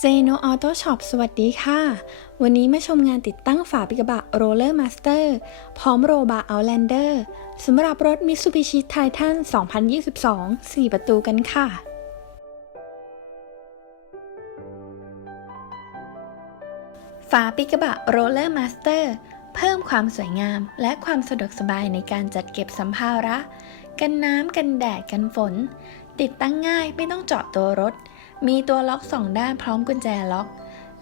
เจโนออโต้ช็อปสวัสดีค่ะ วันนี้มาชมงานติดตั้งฝาปิกระบะโรลเลอร์มาสเตอร์พร้อมโรบาเอาแลนเดอร์สำหรับรถ Mitsubishi Titan 2022 4 ประตูกันค่ะฝาปิกระบะโรลเลอร์มาสเตอร์เพิ่มความสวยงามและความสะดวกสบายในการจัดเก็บสัมภาระ กันน้ำกันแดดกันฝน ติดตั้งง่ายไม่ต้องเจาะตัวรถ มีตัวล็อกสองด้านพร้อมกุญแจล็อก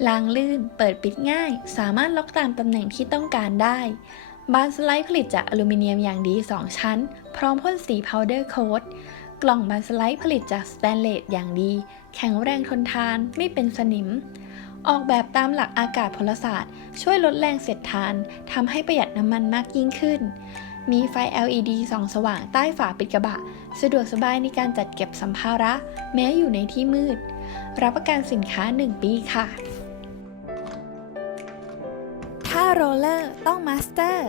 ลางลื่น เปิดปิดง่าย สามารถล็อกตามตำแหน่งที่ต้องการได้ บานสไลด์ผลิตจากอลูมิเนียมอย่างดี 2 ชั้น พร้อมพ่นสีพาวเดอร์โค้ดกล่องบานสไลด์ผลิตจากสแตนเลสอย่างดี แข็งแรงทนทาน ไม่เป็นสนิม ออกแบบตามหลักอากาศพลศาสตร์ ช่วยลดแรงเสียดทานทำให้ประหยัดน้ำมันมากยิ่งขึ้น มีไฟ LED ส่องสว่างใต้ฝาปิดกระบะ สะดวกสบายในการจัดเก็บสัมภาระ แม้อยู่ในที่มืด รับประกันสินค้า 1 ปีค่ะ ถ้าโรลเลอร์ต้องมาสเตอร์